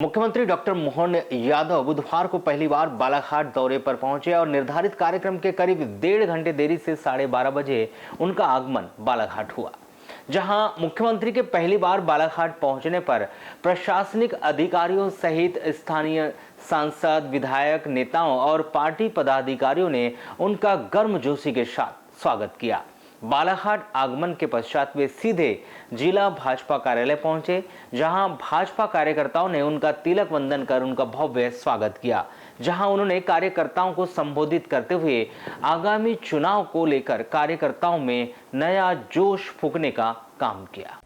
मुख्यमंत्री डॉक्टर मोहन यादव बुधवार को पहली बार बालाघाट दौरे पर पहुंचे और निर्धारित कार्यक्रम के करीब 1.5 घंटे देरी से 12:30 बजे उनका आगमन बालाघाट हुआ। जहां मुख्यमंत्री के पहली बार बालाघाट पहुंचने पर प्रशासनिक अधिकारियों सहित स्थानीय सांसद, विधायक, नेताओं और पार्टी पदाधिकारियों ने उनका गर्मजोशी के साथ स्वागत किया। बालाघाट आगमन के पश्चात वे सीधे जिला भाजपा कार्यालय पहुंचे, जहां भाजपा कार्यकर्ताओं ने उनका तिलक वंदन कर उनका भव्य स्वागत किया। जहां उन्होंने कार्यकर्ताओं को संबोधित करते हुए आगामी चुनाव को लेकर कार्यकर्ताओं में नया जोश फूंकने का काम किया।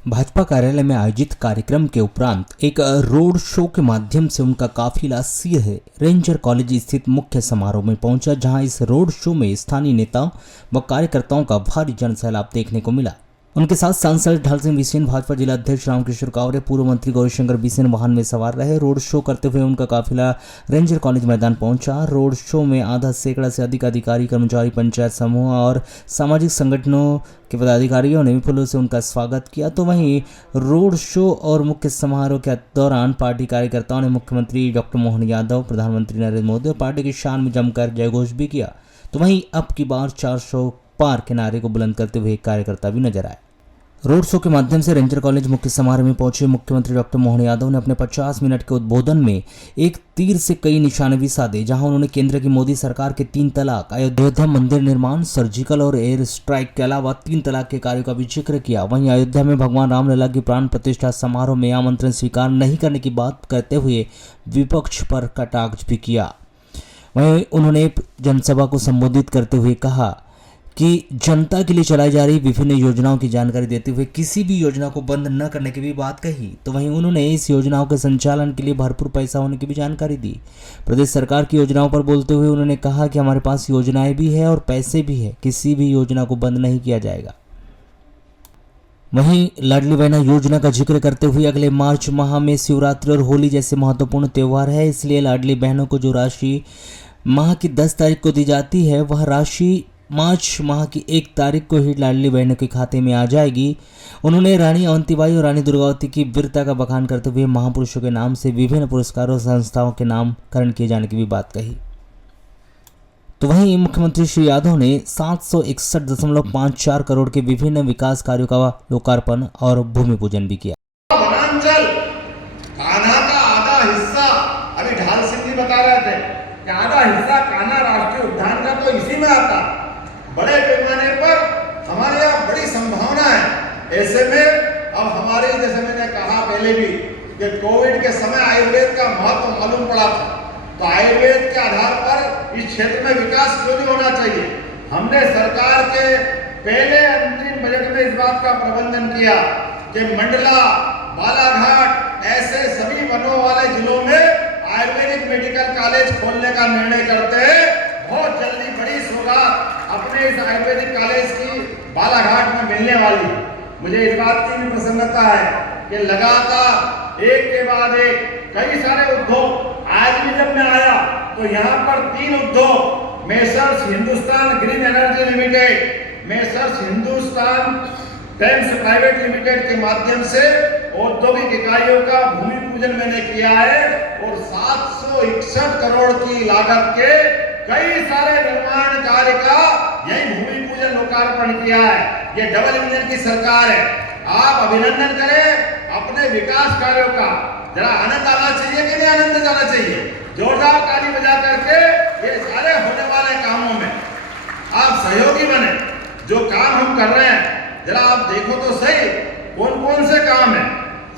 भाजपा कार्यालय में आयोजित कार्यक्रम के उपरांत एक रोड शो के माध्यम से उनका काफिला सीधे रेंजर कॉलेज स्थित मुख्य समारोह में पहुंचा, जहां इस रोड शो में स्थानीय नेताओं व कार्यकर्ताओं का भारी जनसैलाब देखने को मिला। उनके साथ सांसद ढाल सिंह बिसेन, भाजपा जिला अध्यक्ष रामकिशोर कावरे, पूर्व मंत्री गौरीशंकर बिसेन वाहन में सवार रहे। रोड शो करते हुए उनका काफिला रेंजर कॉलेज मैदान पहुंचा। रोड शो में आधा सैकड़ा से अधिक अधिकारी, कर्मचारी, पंचायत समूह और सामाजिक संगठनों के पदाधिकारियों ने फूलों से उनका स्वागत किया। तो वहीं रोड शो और मुख्य समारोह के दौरान पार्टी कार्यकर्ताओं ने मुख्यमंत्री डॉक्टर मोहन यादव, प्रधानमंत्री नरेंद्र मोदी और पार्टी की शान में जमकर जयघोष भी किया। तो वहीं अब की बार 400 पार के नारे को बुलंद करते हुए एक कार्यकर्ता भी नजर आए। रोड शो के माध्यम से रेंजर कॉलेज मुख्य समारोह में पहुंचे मुख्यमंत्री डॉक्टर मोहन यादव ने अपने 50 मिनट के उद्बोधन में एक तीर से कई निशाने भी साधे, जहां उन्होंने केंद्र की मोदी सरकार के 3 तलाक, अयोध्या मंदिर निर्माण, सर्जिकल और एयर स्ट्राइक के अलावा 3 तलाक के कार्यों का भी जिक्र किया। वहीं अयोध्या में भगवान रामलला की प्राण प्रतिष्ठा समारोह में आमंत्रण स्वीकार नहीं करने की बात करते हुए विपक्ष पर कटाक्ष भी किया। वहीं उन्होंने जनसभा को संबोधित करते हुए कहा कि जनता के लिए चलाई जा रही विभिन्न योजनाओं की जानकारी देते हुए किसी भी योजना को बंद न करने की भी बात कही। तो वहीं उन्होंने इस योजनाओं के संचालन के लिए भरपूर पैसा होने की भी जानकारी दी। प्रदेश सरकार की योजनाओं पर बोलते हुए उन्होंने कहा कि हमारे पास योजनाएं भी है और पैसे भी है, किसी भी योजना को बंद नहीं किया जाएगा। वहीं लाडली बहना योजना का जिक्र करते हुए अगले मार्च माह में शिवरात्रि और होली जैसे महत्वपूर्ण त्यौहार है, इसलिए लाडली बहनों को जो राशि माह की 10 तारीख को दी जाती है वह राशि मार्च माह की 1 तारीख को ही लाडली बहनों के खाते में आ जाएगी। उन्होंने रानी अवंतीबाई और रानी दुर्गावती की वीरता का बखान करते हुए महापुरुषों के नाम से विभिन्न पुरस्कारों और संस्थाओं के नामकरण किए जाने की भी बात कही। तो वहीं मुख्यमंत्री श्री यादव ने 761.54 करोड़ के विभिन्न विकास कार्यों का लोकार्पण और भूमि पूजन भी किया। वनांचल कान्हा का आधा हिस्सा, अभी ढाल सिंह जी बता रहे थे कि आधा हिस्सा कान्हा राष्ट्रीय उद्यान का तो इसी में आता। बड़े पैमाने पर हमारे यहाँ बड़ी संभावना है। ऐसे में अब हमारे, जैसे मैंने कहा पहले भी कि कोविड के समय आयुर्वेद का महत्व मालूम पड़ा था, तो आयुर्वेद के आधार पर इस क्षेत्र में विकास क्यों नहीं होना चाहिए। हमने सरकार के पहले अंतरिम बजट में इस बात का प्रबंधन किया कि मंडला, बालाघाट ऐसे सभी वनों वाले जिलों में आयुर्वेदिक मेडिकल कॉलेज खोलने का निर्णय करते हैं। बहुत जल्दी बड़ी सौगात अपने इस आयुर्वेदिक कॉलेज की बालाघाट में मिलने वाली। मुझे इस बात की भी प्रसन्नता है कि लगातार एक के बाद एक कई सारे उद्योग, आज भी जब मैं आया तो यहाँ पर 3 उद्योग, messrs Hindustan green energy limited, messrs Hindustan Thames private limited के माध्यम से औद्योगिक इकाइयों का भूमि पूजन मैंने किया है और 761 करोड़ की लागत के कई सारे निर्माण कार्य का यही भूमि पूजन लोकार्पण किया है। ये डबल इंजन की सरकार है। आप अभिनंदन करें अपने विकास कार्यों का। जरा आनंद आना चाहिए कि नहीं आनंद जाना चाहिए? जोरदार ताली बजा करके ये सारे होने वाले कामों में आप सहयोगी बने। जो काम हम कर रहे हैं जरा आप देखो तो सही कौन कौन से काम है।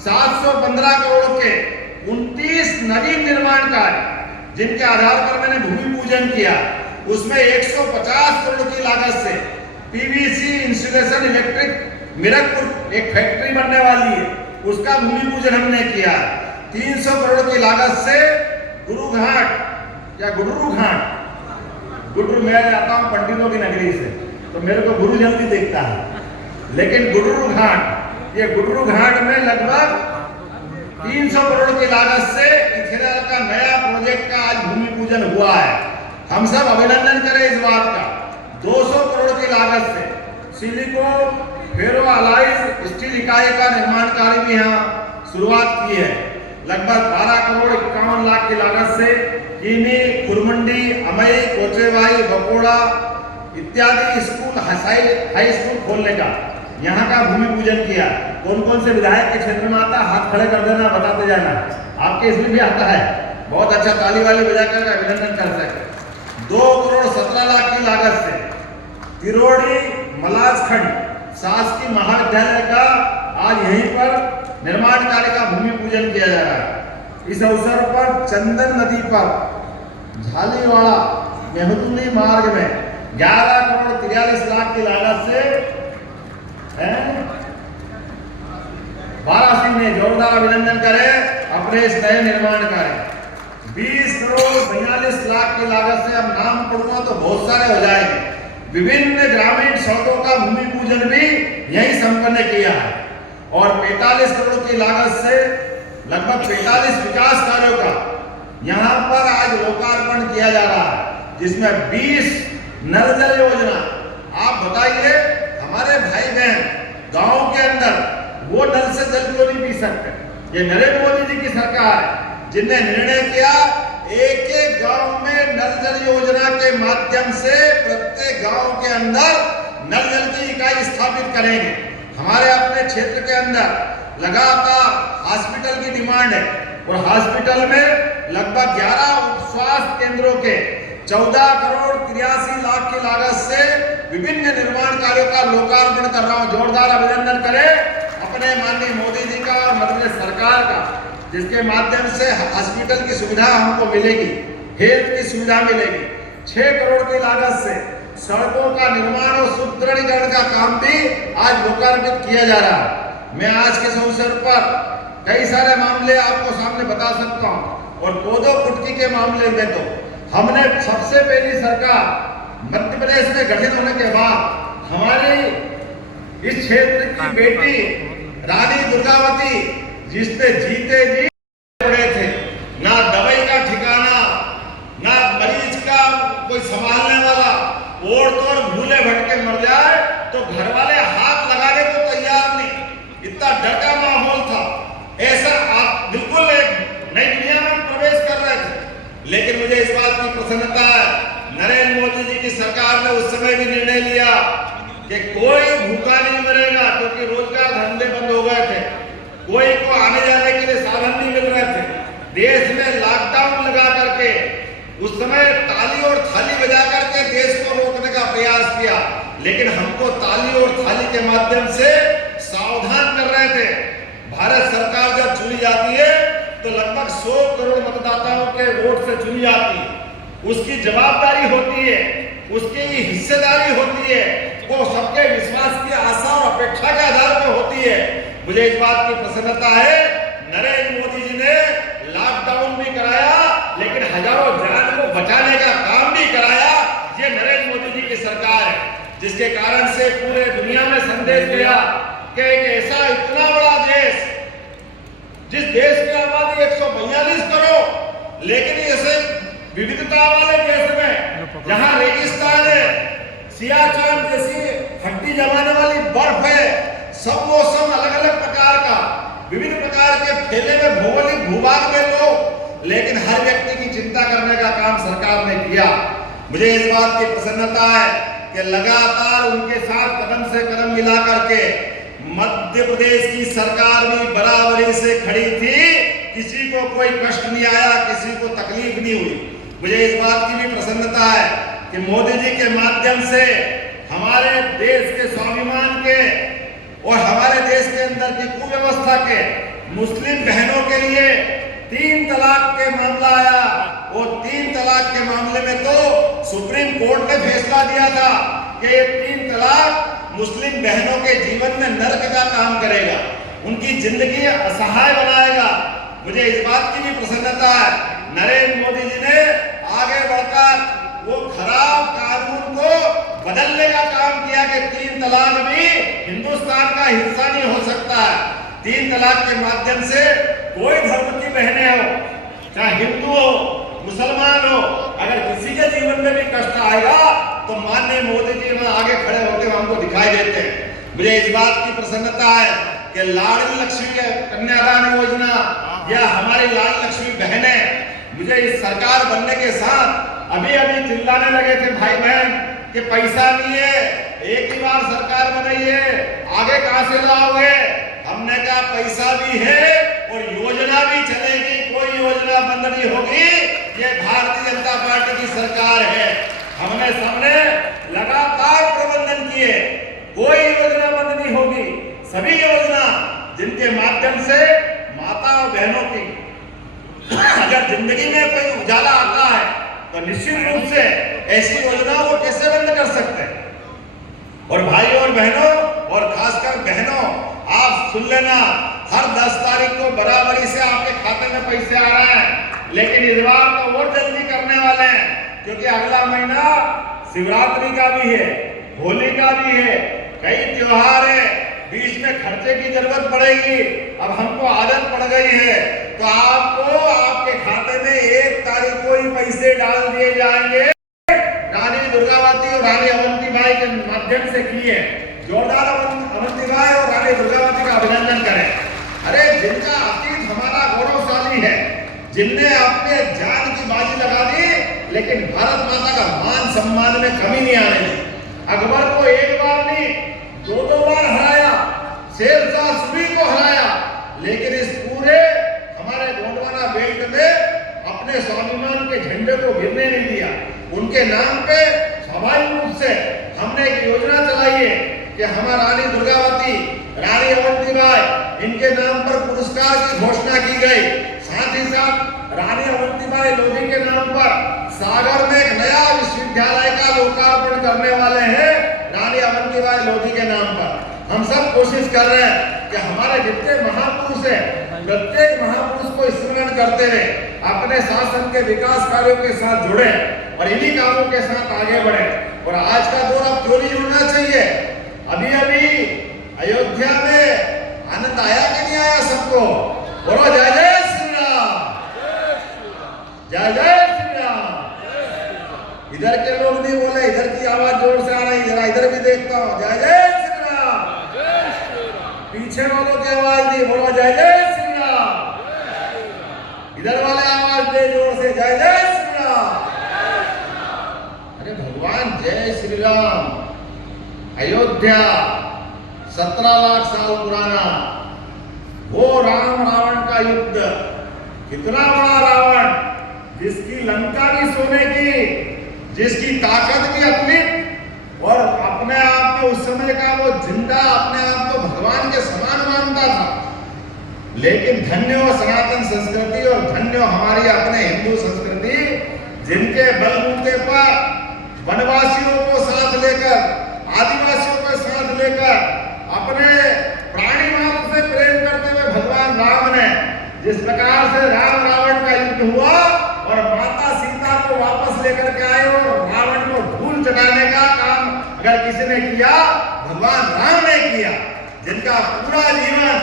715 करोड़ के 29 नवीन निर्माण कार्य जिनके आधार पर मैंने भूमि पूजन किया, उसमें 150 करोड़ की लागत से पीवीसी इंस्टॉलेशन इलेक्ट्रिक मीरकपुर एक फैक्ट्री बनने वाली है, उसका भूमि पूजन हमने किया। 300 करोड़ की लागत से गुरु घाट या गुडरू घाट, गुडरू मैं आता हूँ पंडितों की नगरी से तो मेरे को गुरु जल्दी देखता है, लेकिन गुडरू घाट, ये गुडरू घाट में लगभग 300 करोड़ की लागत से इथेनॉल का नया प्रोजेक्ट का आज भूमि पूजन हुआ है। हम सब अभिनंदन करें इस बात का। 200 करोड़ की लागत से सिलिको फेरो अलाइज स्टील इकाई का निर्माण कार्य भी यहाँ शुरुआत की है। लगभग 12 करोड़ 51 लाख की लागत से कीनी, कुरमंडी, अमई, कोचेवाई, बकोड़ा इत्यादि स्कूल, हाई स्कूल खोलने का यहाँ का भूमि पूजन किया। कौन कौन से विधायक के क्षेत्र में आता, हाथ खड़े कर देना, बताते जाना। आपके इसमें भी आता है, बहुत अच्छा, ताली वाली बजाकर अभिनंदन कर सकते। 2 करोड़ 17 लाख की लागत से तिरोड़ी मलाजखंड शासकीय महाविद्यालय का आज यहीं पर निर्माण कार्य का भूमि पूजन किया जा रहा है। इस अवसर पर चंदन नदी पर झालीवाड़ा मेहदूली मार्ग में 11 करोड़ 43 लाख की लागत से वाराणसी में जोरदार अभिनंदन करें अपने इस नए निर्माण कार्य। 20 करोड़ 42 लाख की लागत से, अब नाम पढ़ूंगा तो बहुत सारे हो जाएंगे। विभिन्न ग्रामीण सड़कों का भूमि पूजन भी यही संपन्न किया है और 45 करोड़ की लागत से लगभग 45 विकास कार्यों का यहाँ पर आज लोकार्पण किया जा रहा है, जिसमें 20 नल जल योजना। आप बताइए, हमारे भाई बहन गांव के अंदर वो नल से जल क्यों नहीं पी सकते? ये नरेंद्र मोदी जी की सरकार है जिनने निर्णय किया एक एक गांव में नल जल योजना के माध्यम से प्रत्येक गांव के अंदर नल जल की इकाई स्थापित करेंगे। हमारे अपने क्षेत्र के अंदर लगातार हॉस्पिटल की डिमांड है और हॉस्पिटल में लगभग 11 स्वास्थ्य केंद्रों के 14 करोड़ 83 लाख की लागत से विभिन्न निर्माण कार्यों का लोकार्पण कर रहा हूं। जोरदार अभिनंदन करें अपने माननीय मोदी जी का और मध्य प्रदेश सरकार का, जिसके माध्यम से हॉस्पिटल की सुविधा हमको मिलेगी, हेल्थ की सुविधा मिलेगी। 6 करोड़ की लागत से सड़कों का निर्माण और सुदृढ़ीकरण का काम भी आज लोकार्पित किया जा रहा है। मैं आज के अवसर पर कई सारे मामले आपको सामने बता सकता हूं और कोदो कुटकी के मामले में तो हमने सबसे पहली सरकार मध्य प्रदेश में गठित होने के बाद हमारी इस क्षेत्र की बेटी रानी दुर्गावती, जिसपे जीते जी पड़े थे, ना दवाई का ठिकाना, ना मरीज का कोई संभालने वाला, ओढ़ तोड़ भूले भटके मर जाए तो घर वाले हाथ लगाने को तैयार नहीं, इतना डर का माहौल था। ऐसा आप बिल्कुल एक नई दुनिया में प्रवेश कर रहे थे। लेकिन मुझे इस बात की प्रसन्नता है, नरेंद्र मोदी जी की सरकार ने उस समय भी निर्णय लिया कि कोई भूखा नहीं मरेगा, क्योंकि रोजगार धंधे बंद हो गए थे, कोई को आने जाने के लिए साधन नहीं मिल रहे थे। देश में लॉकडाउन लगा करके उस समय ताली और थाली बजा करके देश को रोकने का प्रयास किया, लेकिन हमको ताली और थाली के माध्यम से सावधान कर रहे थे। भारत सरकार जब चुनी जाती है तो लगभग 100 करोड़ मतदाताओं के वोट से चुनी जाती है, उसकी जवाबदारी होती है, उसकी हिस्सेदारी होती है, वो सबके विश्वास की आशा और अपेक्षा के आधार पर होती है। मुझे इस बात की प्रसन्नता है, नरेंद्र मोदी जी ने लॉकडाउन भी कराया, लेकिन हजारों जान को बचाने का काम भी कराया। ये नरेंद्र मोदी जी की सरकार है, जिसके कारण से पूरे दुनिया में संदेश गया कि एक ऐसा इतना बड़ा देश, जिस देश की आबादी 142 करोड़, लेकिन ऐसे विविधता वाले देश में जहां रेगिस्तान है, सियाचिन जैसी हड्डी जमाने वाली बर्फ है, सब मौसम अलग अलग प्रकार का, विभिन्न प्रकार के फैले हुए भौगोलिक भूभाग में लोग, लेकिन हर व्यक्ति की चिंता करने का काम सरकार ने किया। मुझे इस बात की प्रसन्नता है कि लगातार उनके साथ कदम से कदम मिला करके मध्य प्रदेश की सरकार भी बराबरी से खड़ी थी, किसी को कोई कष्ट नहीं आया, किसी को तकलीफ नहीं हुई। मुझे इस बात की भी प्रसन्नता है कि मोदी जी के माध्यम से हमारे देश के स्वाभिमान के और हमारे देश के अंदर की कुव्यवस्था के मुस्लिम बहनों के लिए 3 तलाक के मामला आया और 3 तलाक के मामले में तो सुप्रीम कोर्ट ने फैसला दिया था कि ये 3 तलाक मुस्लिम बहनों के जीवन में नर्क का काम करेगा, उनकी जिंदगी असहाय बनाएगा। मुझे इस बात की भी प्रसन्नता है, नरेंद्र मोदी जी ने आगे बढ़कर वो खराब कानून को बदलने का काम किया कि 3 तलाक भी हिंदुस्तान का हिस्सा नहीं हो सकता है। 3 तलाक के माध्यम से कोई धर्म की बहनें हो, चाहे हिंदू हो, मुसलमान हो, अगर किसी के जीवन में भी कष्ट आएगा तो माननीय मोदी जी में आगे खड़े होकर हमको दिखाई देते हैं। मुझे इस बात की प्रसन्नता है कि लाडली लक्ष्मी के कन्यादान योजना या हमारी लाल लक्ष्मी बहनें मुझे इस सरकार बनने के साथ अभी अभी चिल्लाने लगे थे भाई बहन कि पैसा नहीं है, एक ही बार सरकार बनाई है, आगे कहां से लाओगे? हमने कहा पैसा भी है और योजना भी चलेगी, कोई योजना बंद नहीं होगी। ये भारतीय जनता पार्टी की सरकार है। हमने सबने लगातार प्रबंधन किए, कोई योजना बंद नहीं होगी। सभी योजना जिनके माध्यम से माता और बहनों की अगर जिंदगी में कोई उजाला आता है तो निश्चित रूप से ऐसी योजनाओं को कैसे बंद कर सकते हैं। और भाइयों और बहनों और खासकर बहनों, आप सुन लेना, हर 10 तारीख को बराबरी से आपके खाते में पैसे आ रहे हैं, लेकिन इस बार तो और जल्दी करने वाले हैं, क्योंकि अगला महीना शिवरात्रि का भी है, होली का भी है, कई त्योहार है, बीच में खर्चे की जरूरत पड़ेगी। अब हमको आदत पड़ गई है तो आपको आपके खाते में 1 तारीख को ही पैसे डाल दिए जाएंगे। रानी दुर्गावती और रानी अवंतीबाई के माध्यम से किए, जोरदार अवंतीबाई और रानी दुर्गावती का अभिनंदन करें। अरे जिनका अतीत हमारा गौरवशाली है, जिनने अपने जान की बाजी लगा दी, लेकिन भारत माता का मान सम्मान में कमी नहीं आने दी। अकबर को एक बार नहीं 2 बार हराया, शेरशाह सूरी को हराया, लेकिन इस पूरे हमारे गोंडवाना बेल्ट में अपने स्वाभिमान के झंडे को गिरने नहीं दिया। उनके नाम पे स्वाभाविक रूप से हमने एक योजना चलाई है कि हमारी रानी दुर्गावती, रानी अवंतीबाई, इनके नाम पर पुरस्कार की घोषणा की गई। साथ ही साथ रानी अवंतीबाई लोधी के नाम पर सागर में एक नया विश्वविद्यालय का लोकार्पण करने वाले हैं, रानी अवंतीबाई लोधी के नाम पर। हम सब कोशिश कर रहे हैं कि हमारे जितने महापुरुष हैं, प्रत्येक महापुरुष को स्मरण करते हुए अपने शासन के विकास कार्यों के साथ जुड़े और इन्हीं कामों के साथ आगे बढ़े। और आज का दौर अब क्यों नहीं जुड़ना चाहिए? अभी अभी अयोध्या में आनंद आया कि नहीं आया सबको? बोलो जय जय श्री राम, जय जय श्री राम। इधर के लोग नहीं बोले, इधर की आवाज जोर से आ रही, जरा इधर भी देखता हूँ, जय जय श्री राम। पीछे वालों की आवाज नहीं, बोलो जय जय श्री राम। इधर वाले आवाज दे जोर से, जय जय श्री राम। अरे भगवान जय श्री राम। अयोध्या 17 लाख साल पुराना वो राम रावण का युद्ध, कितना बड़ा रावण, जिसकी लंका भी सोने की, जिसकी ताकत भी अतुलित, और अपने आप में उस समय का वो जिंदा अपने आप को भगवान के समान मानता था। लेकिन धन्य हो सनातन संस्कृति और धन्य हो हमारी अपने हिंदू संस्कृति, जिनके बलबूते पर वनवासियों को साथ लेकर, आदिवासियों को साथ लेकर, अपने प्राणी मात्र से प्रेम करते हुए भगवान राम ने जिस प्रकार से राम रावण का युद्ध हुआ और माता सीता को वापस लेकर के आए और रावण को धूल चढ़ाने का काम अगर किसी ने किया, भगवान राम ने किया। जिनका पूरा जीवन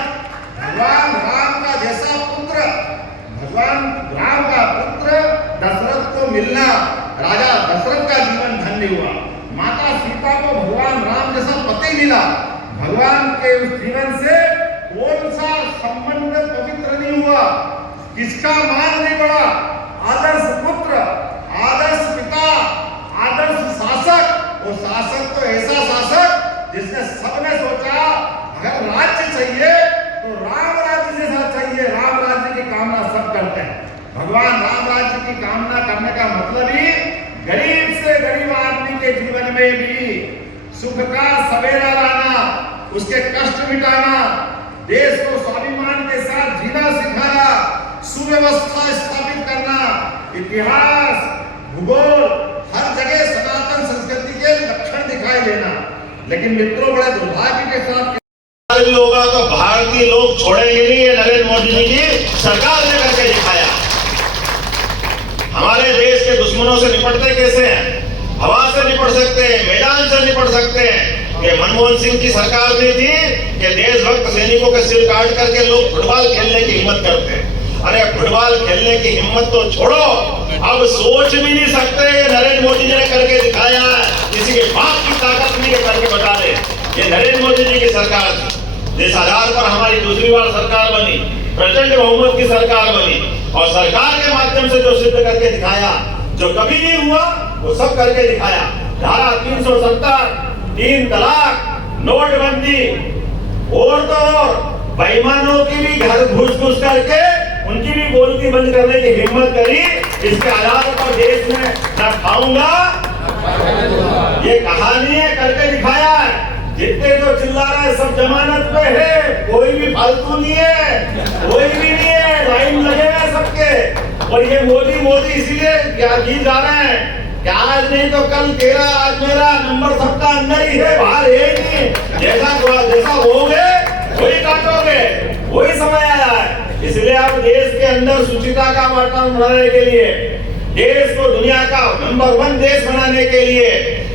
भगवान राम का जैसा पुत्र, भगवान राम का पुत्र दशरथ को मिलना, राजा दशरथ का जीवन धन्य हुआ। माता सीता को भगवान राम जैसा पति मिला। भगवान के उस जीवन से कौन सा संबंध पवित्र नहीं हुआ, किसका मान नहीं बढ़ा? आदर्श पुत्र, आदर्श पिता, आदर्श शासक। वो शासक तो ऐसा शासक जिसने सबने सोचा अगर राज्य चाहिए तो राम राज्य जैसा चाहिए। राम राज्य की कामना सब करते हैं। भगवान राम राज्य की कामना करने का मतलब ही गरीब से गरीब आदमी के जीवन में भी सुख का सवेरा लाना, उसके कष्ट मिटाना, देश को स्वाभिमान के साथ जीना सिखाना, सुव्यवस्था स्थापित करना, इतिहास, भूगोल, हर जगह सनातन संस्कृति के लक्षण दिखाई देना। लेकिन मित्रों, बड़े दुर्भाग्य के साथ होगा तो भारतीय लोग छोड़ेंगे नहीं। ये नरेंद्र मोदी जी की सरकार ने करके दिखाया। हमारे देश के दुश्मनों से निपटते कैसे हैं? हवा से निपट सकते हैं, मैदान से निपट सकते हैं। ये मनमोहन सिंह की सरकार में थी कि देशभक्त सैनिकों के सिर काट करके लोग फुटबॉल खेलने की हिम्मत करते हैं। अरे फुटबॉल खेलने की हिम्मत तो छोड़ो, अब सोच भी नहीं सकते। नरेंद्र मोदी जी ने करके दिखाया है। किसी के बाप की ताकत नहीं करके बता दे। ये नरेंद्र मोदी जी की सरकार थी, जिस आधार पर हमारी दूसरी बार सरकार बनी। प्रचंड बहुमत की सरकार बनी और सरकार के माध्यम से जो सिद्ध करके दिखाया, जो कभी नहीं हुआ वो सब करके दिखाया। धारा 370, 3 तलाक, नोटबंदी और तो और बेईमानों की भी घर घुस करके उनकी भी बोलती बंद करने की हिम्मत करी। इसके आधार पर देश में न खाऊंगा, ये कहानी है, करके दिखाया है। जितने जो चिल्ला रहे हैं सब जमानत पे है, कोई भी फालतू नहीं है, कोई भी नहीं है, लाइन लगे हैं सबके। और ये मोदी मोदी इसीलिए क्या गीत गा रहे हैं कि आज नहीं तो कल तेरा आज मेरा, नंबर सबका अंदर ही है, बाहर है नहीं। जैसा होगे वही काटोगे, वही समय आया है। इसलिए आप देश के अंदर सुचिता का वातावरण बनाने के लिए, देश को दुनिया का नंबर 1 देश बनाने के लिए,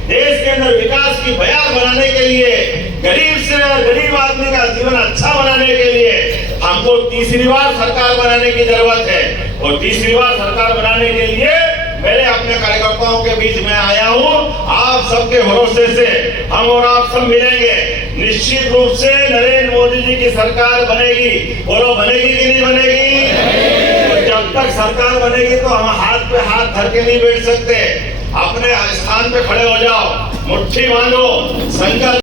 देश के अंदर विकास की बयार बनाने के लिए, गरीब से गरीब आदमी का जीवन अच्छा बनाने के लिए हमको तीसरी बार सरकार बनाने की जरूरत है। और तीसरी बार सरकार बनाने के लिए मैंने अपने कार्यकर्ताओं के बीच में आया हूँ। आप सबके भरोसे से हम और आप सब मिलेंगे। निश्चित रूप से नरेंद्र मोदी जी की सरकार बनेगी। बोलो, बनेगी कि नहीं बनेगी? जब तक सरकार बनेगी तो हम हाथ पे हाथ धर के नहीं बैठ सकते। अपने स्थान पे खड़े हो जाओ, मुट्ठी बांधो, संकल्प